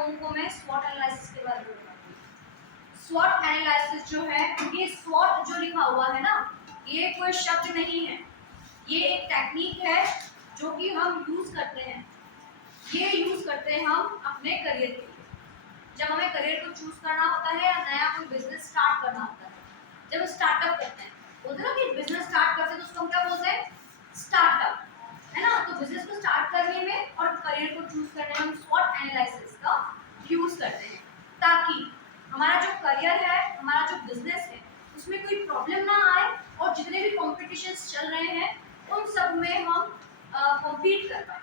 लोगों को मैं स्वॉट एनालिसिस के बारे में बताऊंगी। स्वॉट एनालिसिस जो है, ये स्वॉट जो लिखा हुआ है ना, ये कोई शब्द नहीं है, ये एक टेक्निक है जो कि हम यूज करते हैं। ये यूज करते हैं हम अपने करियर के लिए। जब हमें करियर को चूज करना होता है या नया कोई बिजनेस स्टार्ट करना होता है, जब स्टार्टअप करते हैं, बोलते हैं ना कि बिजनेस स्टार्ट करते हैं तो उसको हम क्या बोलते हैं, स्टार्टअप, है ना। तो बिजनेस को स्टार्ट करने में और करियर को चूज करने में हम स्वॉट एनालिसिस का यूज करते हैं, ताकि हमारा जो करियर है, हमारा जो बिजनेस है, उसमें कोई प्रॉब्लम ना आए और जितने भी कॉम्पिटिशन्स चल रहे हैं उन सब में हम कॉम्पीट कर पाए,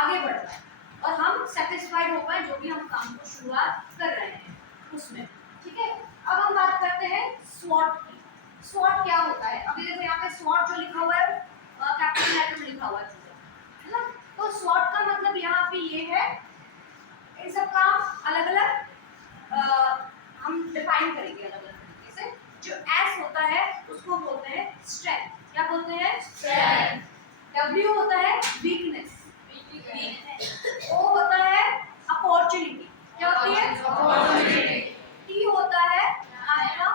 आगे बढ़ पाए और हम सेटिस्फाइड हो पाए जो भी हम काम को शुरुआत कर रहे हैं उसमें। ठीक है, अब हम बात करते हैं स्वॉट की। स्वॉट क्या होता है? अभी देखो यहाँ पे स्वॉट जो लिखा हुआ है कैपिटल लेटर में लिखा हुआ है ना। तो स्वॉट का मतलब यहाँ पे ये है, इन सब का अलग अलग हम डिफाइन करेंगे अलग अलग तरीके से। जो एस होता है उसको बोलते हैं स्ट्रेंथ। क्या बोलते हैं? स्ट्रेंथ। डब्ल्यू होता है वीकनेस। ओ होता है अपॉर्चुनिटी। क्या होती है? अपॉर्चुनिटी। टी होता है आपका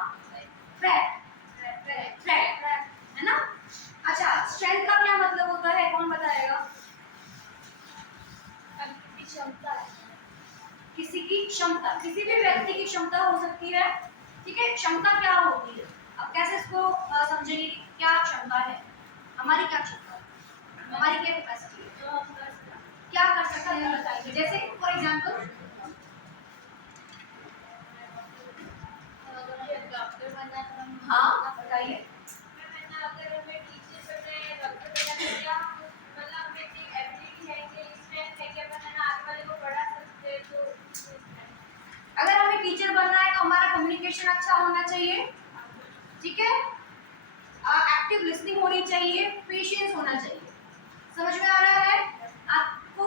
थ्रेट, है ना। अच्छा, स्ट्रेंथ का क्या मतलब होता है, कौन बताएगा? क्षमता है, किसी की क्षमता, किसी भी व्यक्ति की क्षमता हो सकती है। ठीक है, क्षमता क्या होती है? अब कैसे इसको समझेंगे कि क्या क्षमता है, हमारी क्या क्षमता है, हमारी क्या कैपेसिटी है, क्या कर सकते हैं बताइए। जैसे फॉर एग्जांपल हाँ बताइए। अगर हमें टीचर बनना है तो हमारा कम्युनिकेशन अच्छा होना चाहिए। ठीक है, एक्टिव लिसनिंग होनी चाहिए, पेशेंस होना चाहिए। समझ में आ रहा है? आपको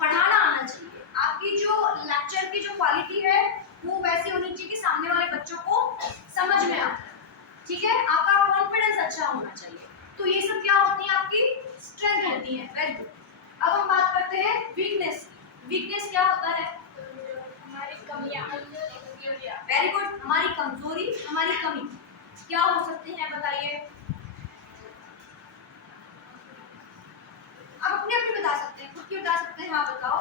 पढ़ाना आना चाहिए, आपकी जो लेक्चर की जो क्वालिटी है वो वैसी होनी चाहिए कि सामने वाले बच्चों को समझ में आए। ठीक है, आपका कॉन्फिडेंस अच्छा होना चाहिए। तो ये सब क्या होती है, आपकी स्ट्रेंथ होती है। Very good. अब हम बात करते हैं वीकनेस। वीकनेस क्या होता है? हमारी कमियां। वेरी गुड, हमारी कमजोरी, हमारी कमी क्या हो सकती है बताइए। आप अपने अपने बता सकते हैं, खुद की बता सकते हैं। हाँ बताओ।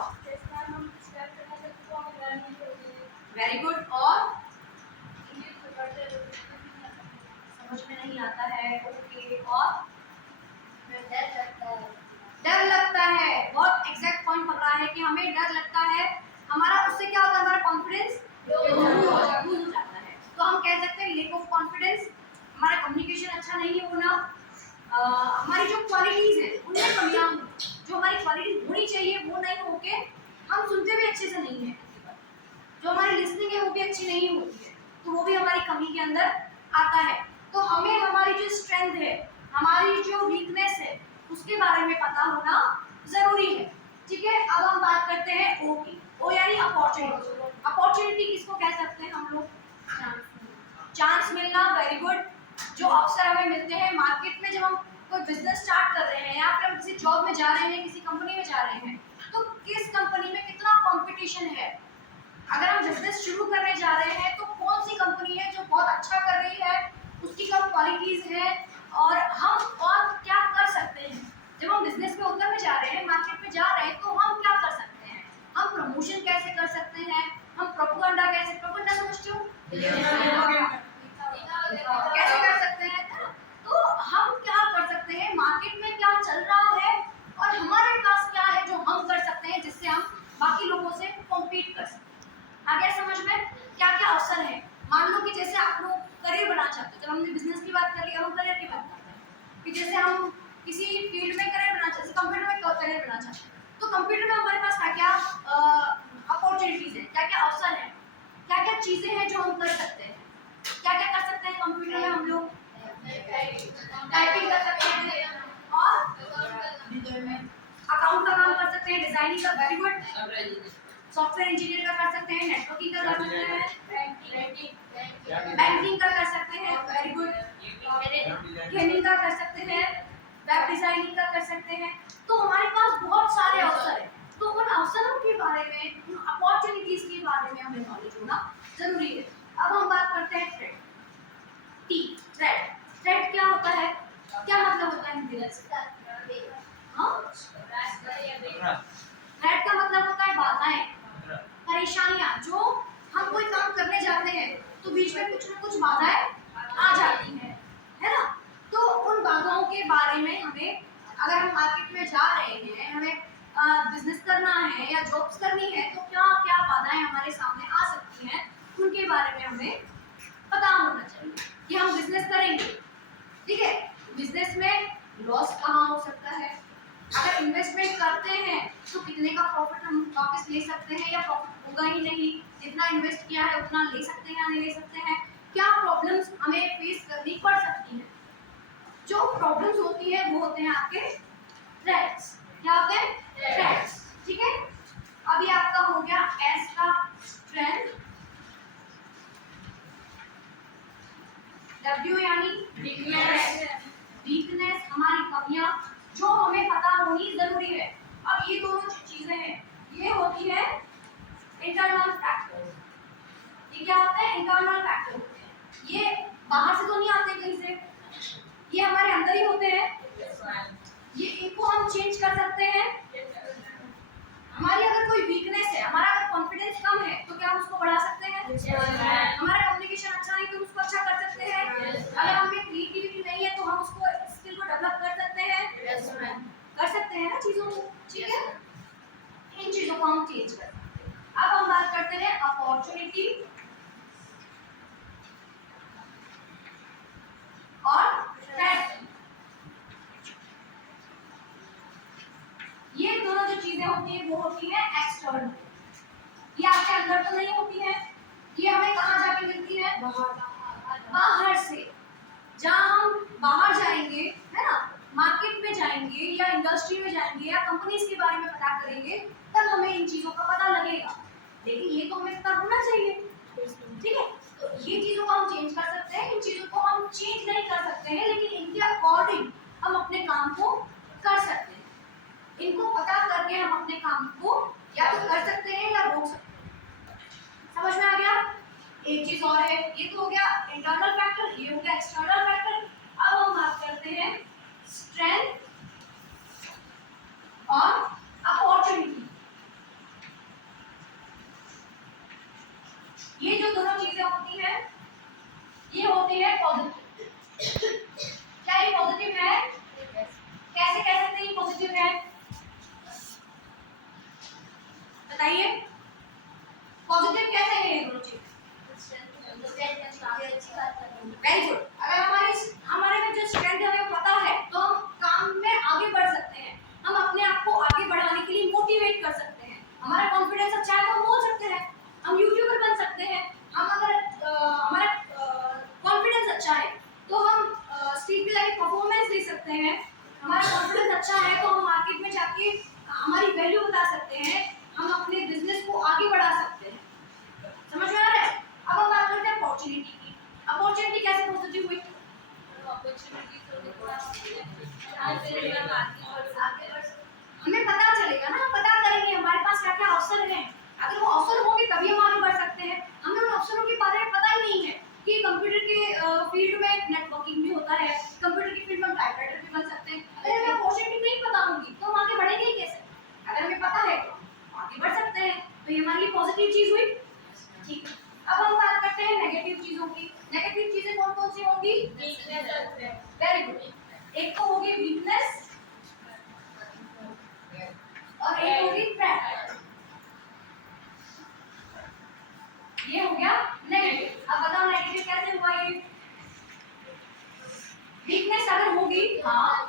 Very good. और समझ में नहीं आता है, ओके। और डर लगता है, बहुत एग्जैक्ट पॉइंट पकड़ा है कि हमें डर लगता है। हमारा उससे क्या होता है, हमारा कॉन्फिडेंस लूज हो जाता है। तो हम कह सकते हैं लैक ऑफ कॉन्फिडेंस, हमारा कम्युनिकेशन अच्छा नहीं होना, हमारी जो क्वालिटीज है उनमें कमियां, जो हमारी क्वालिटीज होनी चाहिए वो नहीं होके हम सुनते भी अच्छे से नहीं है, जो हमारी लिसनिंग है वो भी अच्छी नहीं होती है, तो वो भी हमारी कमी के अंदर आता है। तो हमें हमारी जो स्ट्रेंथ है, हमारी जो वीकनेस है, उसके बारे में पता होना जरूरी है। ठीक है, अब हम बात करते हैं ओ की। ओ यानी अपॉर्चुनिटी। अपॉर्चुनिटी किसको कह सकते हैं हम लोग? चांस मिलना। Very good. जो अवसर हमें मिलते हैं मार्केट में, जब हम कोई बिजनेस स्टार्ट कर रहे हैं या फिर हम किसी जॉब में जा रहे हैं, किसी कंपनी में जा रहे हैं, तो किस कंपनी में कितना कंपटीशन है। अगर हम बिजनेस शुरू करने जा रहे हैं तो कौन सी कंपनी है जो बहुत अच्छा कर रही है, उसकी क्या क्वालिटीज है और हम और क्या कर सकते हैं। जब हम बिजनेस में उतरने जा रहे हैं, मार्केट में जा रहे हैं, तो हम क्या कर सकते हैं, हम प्रमोशन कैसे कर सकते हैं, हम प्रोपेगेंडा कैसे, प्रोपेगेंडा समझते हो कैसे कर सकते हैं। तो हम क्या कर सकते हैं, मार्केट में क्या चल रहा है और हमारे पास क्या है जो हम कर सकते हैं जिससे हम बाकी लोगों से कॉम्पीट कर सकते हैं। आगे समझ में क्या क्या अवसर है। मान लो कि जैसे आप लोग करियर बनाना चाहते हो, जब हमने बिजनेस की बात कर ली, अब हम करियर की बात करते हैं कि जैसे हम किसी फील्ड में करियर बनाना चाहते हैं, कंप्यूटर में करियर बनाना चाहते हैं, तो कंप्यूटर में हमारे पास क्या क्या अपॉर्चुनिटीज है, क्या क्या अवसर है, क्या क्या चीजें हैं जो हम कर सकते हैं। क्या क्या कर सकते हैं कंप्यूटर में हम लोग? टाइपिंग कर सकते हैं और अकाउंट का काम कर सकते हैं, डिजाइनिंग का। Very good. सॉफ्टवेयर इंजीनियर का कर सकते हैं, नेटवर्किंग का कर सकते हैं, बैंकिंग का कर सकते हैं। Very good. गेमिंग का कर सकते हैं, वेब डिजाइनिंग का कर सकते हैं। तो हमारे पास बहुत सारे अवसर हैं। तो उन अवसरों के बारे थ्रेट का मतलब होता है बाधाएं, परेशानियां। जो हम कोई काम करने जाते हैं तो बीच में कुछ ना कुछ बाधाएं आ जाती है ना। तो उन बाधाओं के बारे में हमें, अगर हम मार्केट में जा रहे हैं, हमें बिजनेस करना है या जॉब्स करनी है, तो क्या क्या बाधाएं हमारे सामने आ सकती हैं, उनके बारे में हमें पता होना चाहिए कि हम बिजनेस करेंगे। ठीक है, बिजनेस में लॉस कहाँ हो सकता है, अगर इन्वेस्टमेंट करते हैं तो कितने का प्रॉफिट हम वापस ले सकते हैं या प्रॉफिट होगा ही नहीं, जितना इन्वेस्ट किया है उतना ले सकते हैं या नहीं ले सकते हैं, क्या प्रॉब्लम्स हमें फेस करनी पड़ सकती है। जो प्रॉब्लम्स होती है वो होते हैं आपके थ्रेट्स। क्या होते हैं? थ्रेट्स। ठीक है, अभी आपका हो गया एस का स्ट्रेंथ, डब्ल्यू यानी वीकनेस, वीकनेस हमारी कमियां जो हमें पता होनी जरूरी है। अब ये दोनों चीजें हैं, ये होती है इंटरनल फैक्टर्स। ये क्या होता है? इंटरनल फैक्टर होते हैं, ये बाहर से तो नहीं आते कहीं से, ये हमारे अंदर ही होते हैं। ये इनको हम चेंज कर सकते हैं। हमारी अगर कोई वीकनेस है, हमारा अगर कॉन्फिडेंस कम है तो क्या हम उसको बढ़ा सकते हैं? हमारा कम्युनिकेशन अच्छा नहीं तो उसको अच्छा कर सकते हैं। अगर हमें क्रिएटिविटी नहीं है तो हम उसको स्किल को डेवलप कर सकते हैं, कर सकते हैं ना चीजों को। ठीक है, इन चीजों को हम चेंज कर सकते हैं। अब हम बात करते हैं अपॉर्चुनिटी और थ्रेट। ये दोनों जो चीजें होती है वो होती है एक्सटर्नल, ये आपके अंदर तो नहीं होती है, ये हमें कहाँ जाके मिलती है? बाहर से। जहाँ हम बाहर जाएंगे, है ना, मार्केट में जाएंगे या इंडस्ट्री में जाएंगे या कंपनीज के बारे में पता करेंगे, तब हमें इन चीजों का पता लगेगा। लेकिन ये तो हमें पता होना चाहिए। ठीक है, तो ये चीजों को हम चेंज कर सकते हैं, इन चीजों को हम चेंज नहीं कर सकते हैं, लेकिन इनके अकॉर्डिंग हम अपने काम को कर सकते हैं। इनको पता करके हम अपने काम को या तो कर सकते हैं या रोक सकते हैं। समझ में आ गया? एक चीज और है, ये तो हो गया इंटरनल फैक्टर, ये हो गया एक्सटर्नल फैक्टर। अब हम बात करते हैं स्ट्रेंथ और अपॉर्चुनिटी। ये जो दोनों चीजें होती है ये होती है पॉजिटिव। क्या ये पॉजिटिव है? कैसे कह सकते हैं ये पॉजिटिव है? बताइए, पॉजिटिव कैसे है ये दोनों चीजें? Very good. अगर हमारे में जो स्ट्रेंथ है हमें पता है तो हम काम में आगे बढ़ सकते हैं, हम अपने आप को आगे बढ़ाने के लिए मोटिवेट कर सकते हैं। हमारा कॉन्फिडेंस अच्छा है तो हम बोल सकते हैं, हम यूट्यूबर बन सकते हैं। हम अगर हमारा कॉन्फिडेंस अच्छा है तो हम स्टेज पे जाके परफॉर्मेंस दे सकते हैं। हमारा कॉन्फिडेंस अच्छा है तो हम मार्केट में जाके हमारी वैल्यू बता सकते हैं, हम अपने बिजनेस को आगे बढ़ा सकते हैं। समझ में आ रहा है? अब हम बात करते हैं अपॉर्चुनिटी की। अपॉर्चुनिटी कैसे पॉजिटिव हुई? हमें पता चलेगा ना, पता करेंगे हमारे पास क्या क्या अवसर हैं। अगर वो अवसर होंगे तभी हम आगे बढ़ सकते हैं। हमें उन अवसरों के बारे में पता ही नहीं है कि कंप्यूटर के फील्ड में नेटवर्किंग भी होता है, कंप्यूटर की फील्ड में टाइपराइटर भी बन सकते हैं। अगर हमें अपॉर्चुनिटी नहीं पता होगी तो हम आगे बढ़ेंगे कैसे? अगर हमें पता है तो आगे बढ़ सकते हैं, तो ये हमारे लिए पॉजिटिव चीज हुई। ठीक है, अब हम बात करते हैं नेगेटिव चीजों की। नेगेटिव चीजें कौन कौन सी होंगी? Very good. एक तो होगी वीकनेस और एक होगी थ्रेट। ये हो गया नेगेटिव। अब बताओ नेगेटिव कैसे हुआ ये? वीकनेस अगर होगी, हाँ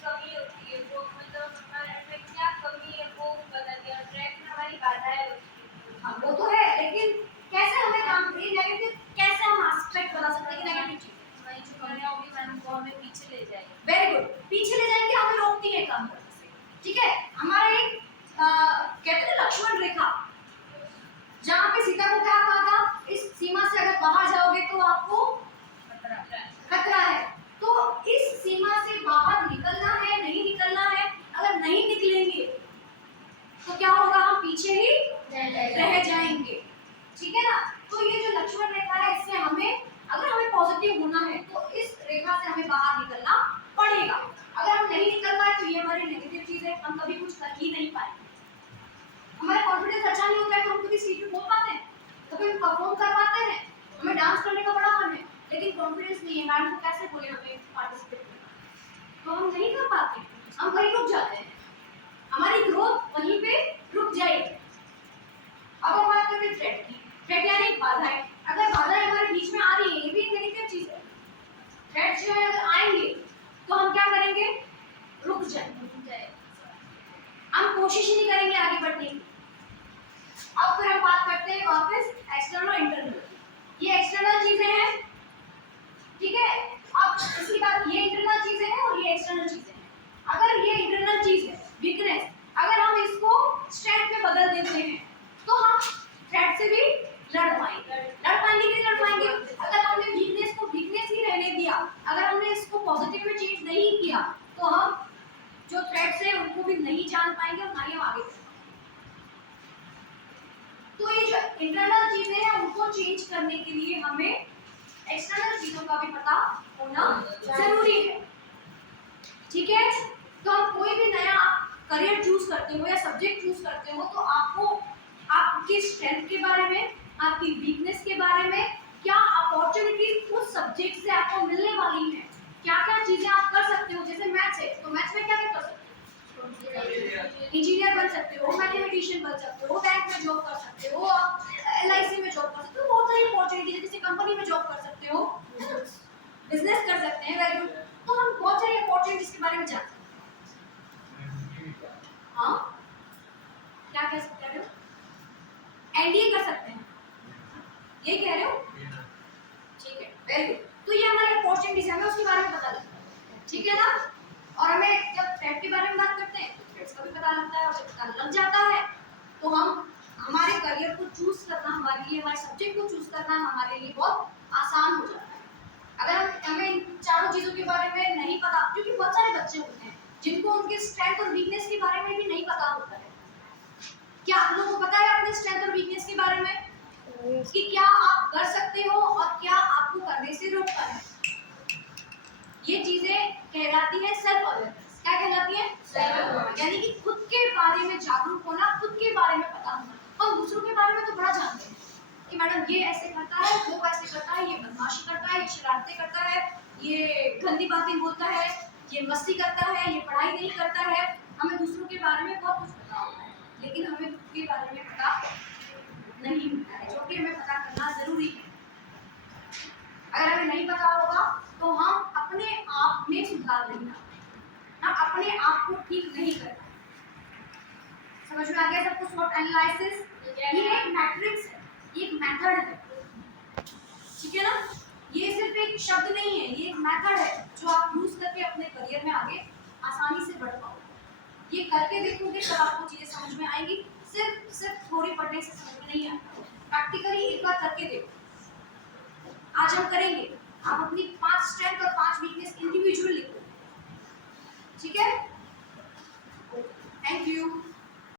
कमी होती है, वो मतलब हमारे में क्या कमी है वो बता दिया। ट्रैक में हमारी बाधाएं होती है। वो तो है, लेकिन कैसे हमें काम करें? नेगेटिव कैसे हम एस्पेक्ट बता सकते हैं कि नेगेटिव चीज वही जो कमियां होगी मैम वो हमें पीछे ले जाएगी। वेरी गुड, पीछे ले जाएंगे, हमें रोकती है काम करने से। ठीक है, हमारा एक कहते हैं लक्ष्मण रेखा, जहाँ पे सीता को क्या कहा था, इस सीमा से अगर बाहर जाओगे तो आपको खतरा है। तो इस सीमा से बाहर निकलना है, नहीं निकलना है। अगर नहीं निकलेंगे तो क्या होगा? हम पीछे ही रह जाएंगे। ठीक है ना? तो ये जो लक्ष्मण रेखा है, इससे हमें, अगर हमें पॉजिटिव होना है तो इस रेखा से हमें बाहर निकलना पड़ेगा। अगर हम नहीं निकल पाए तो ये हमारी हमारी नेगेटिव चीज है, हम कभी कुछ कर ही नहीं पाएंगे। हमारा कॉन्फिडेंस अच्छा नहीं होता है तो हम कभी स्टेज पे बोल पाते हैं, कभी हम परफॉर्म कर पाते हैं, हमें डांस करने का बड़ा मन है लेकिन कॉन्फिडेंस नहीं है, मैडम को कैसे बोले हमें पार्टिसिपेट करना, तो हम नहीं कर पाते, हम वहीं रुक जाते हैं, हमारी ग्रोथ वहीं पे रुक जाएगी। अब हम बात करते हैं थ्रेट की। थ्रेट यानी बाधाएं। अगर बाधाएं हमारे बीच में आ रही है, ये भी एक नेगेटिव चीज है। थ्रेट जो है अगर आएंगे तो हम क्या करेंगे, रुक जाएंगे, हम कोशिश ही नहीं करेंगे आगे बढ़ने की। अब फिर हम बात करते हैं वापस एक्सटर्नल और इंटरनल। ये एक्सटर्नल चीजें हैं, ठीक है। अब इसके बाद ये इंटरनल चीजें हैं और ये एक्सटर्नल चीजें हैं। अगर ये इंटरनल चीज है वीकनेस, अगर हम इसको स्ट्रेंथ में बदल देते हैं तो हम थ्रेट से भी लड़ पाएंगे कि नहीं लड़ पाएंगे। अगर हमने वीकनेस को वीकनेस ही रहने दिया, अगर हमने इसको पॉजिटिव में चेंज नहीं किया तो हम जो थ्रेट्स है उनको भी नहीं जान पाएंगे और ना ही हम आगे बढ़ पाएंगे। तो ये जो इंटरनल चीजें हैं उनको चेंज करने के लिए हमें एक्सटर्नल चीजों का भी पता होना जरूरी है, ठीक है। तो हम कोई भी नया करियर चूज करते हो या सब्जेक्ट चूज करते हो तो आपको आपकी स्ट्रेंथ के बारे में, आपकी वीकनेस के बारे में, क्या अपॉर्चुनिटीज उस सब्जेक्ट से आपको मिलने वाली है, क्या क्या चीजें आप कर सकते हो। जैसे मैथ्स है तो मैथ्स में क्या क्या कर सकते हो, इंजीनियर बन सकते हो, मैथमेटिशियन बन सकते हो, बैंक में जॉब कर सकते हो, LIC में जॉब कर सकते हो, बहुत सारी अपॉर्चुनिटी है, किसी कंपनी में जॉब कर सकते हो, बिजनेस कर सकते हैं, वेरी गुड। तो हम बहुत सारी अपॉर्चुनिटीज के बारे में जानते हैं। हाँ, क्या कह सकते हैं, NDA कर सकते हैं, ये कह रहे हो, ठीक है, वेरी गुड। तो ये हमारी अपॉर्चुनिटीज है, हमें उसके बारे में पता लगता है, ठीक है ना। और हमें जब थ्रेट के बारे में बात करते हैं तो थ्रेट्स का भी पता लगता है, और जब पता लग जाता है तो हम हमारे करियर को चूज करना, हमारे लिए हमारे सब्जेक्ट को चूज करना हमारे लिए बहुत आसान हो जाता है। अगर हमें इन चारों चीजों के बारे में नहीं पता, क्योंकि बहुत सारे बच्चे होते हैं जिनको उनके स्ट्रेंथ और वीकनेस के बारे में भी नहीं पता होता है। क्या आप लोगों को पता है अपने स्ट्रेंथ और वीकनेस के बारे में कि क्या आप कर सकते हो और क्या आपको करने से रोकता है। ये चीजें कहलाती है सेल्फ अवेयरनेस। क्या कहलाती है, सेल्फ अवेयरनेस, यानी कि खुद के बारे में जागरूक होना, खुद के बारे में पता होना। हम दूसरों के बारे में तो बड़ा जानते हैं कि मैडम ये ऐसे करता है, वो वैसे करता है, ये बदमाशी करता है, ये शरारतें करता है, ये गंदी बातें बोलता है, ये मस्ती करता है, ये पढ़ाई नहीं करता है। हमें दूसरों के बारे में बहुत कुछ पता होता है लेकिन हमें खुद के बारे में पता नहीं होता है, जो कि हमें पता करना जरूरी है। अगर हमें नहीं पता होगा तो हम अपने आप में सुधार नहीं ला पाएंगे, हम अपने आप को ठीक नहीं कर पाएंगे। समझ में आ गया सबको स्वॉट एनालिसिस? ये एक मैट्रिक्स है, ये एक मेथड है, ठीक है ना। ये सिर्फ एक शब्द नहीं है, ये एक मेथड है जो आप यूज करके अपने करियर में आगे आसानी से बढ़ पाओगे। ये करके देखोगे तब आपको चीजें समझ में आएंगी, सिर्फ थोड़ी पढ़ने से समझ में नहीं आता, प्रैक्टिकली एक बार करके देखो। आज हम करेंगे, आप अपनी 5 स्ट्रेंथ और 5 वीकनेस इंडिविजुअल लिखो, ठीक है। Thank you.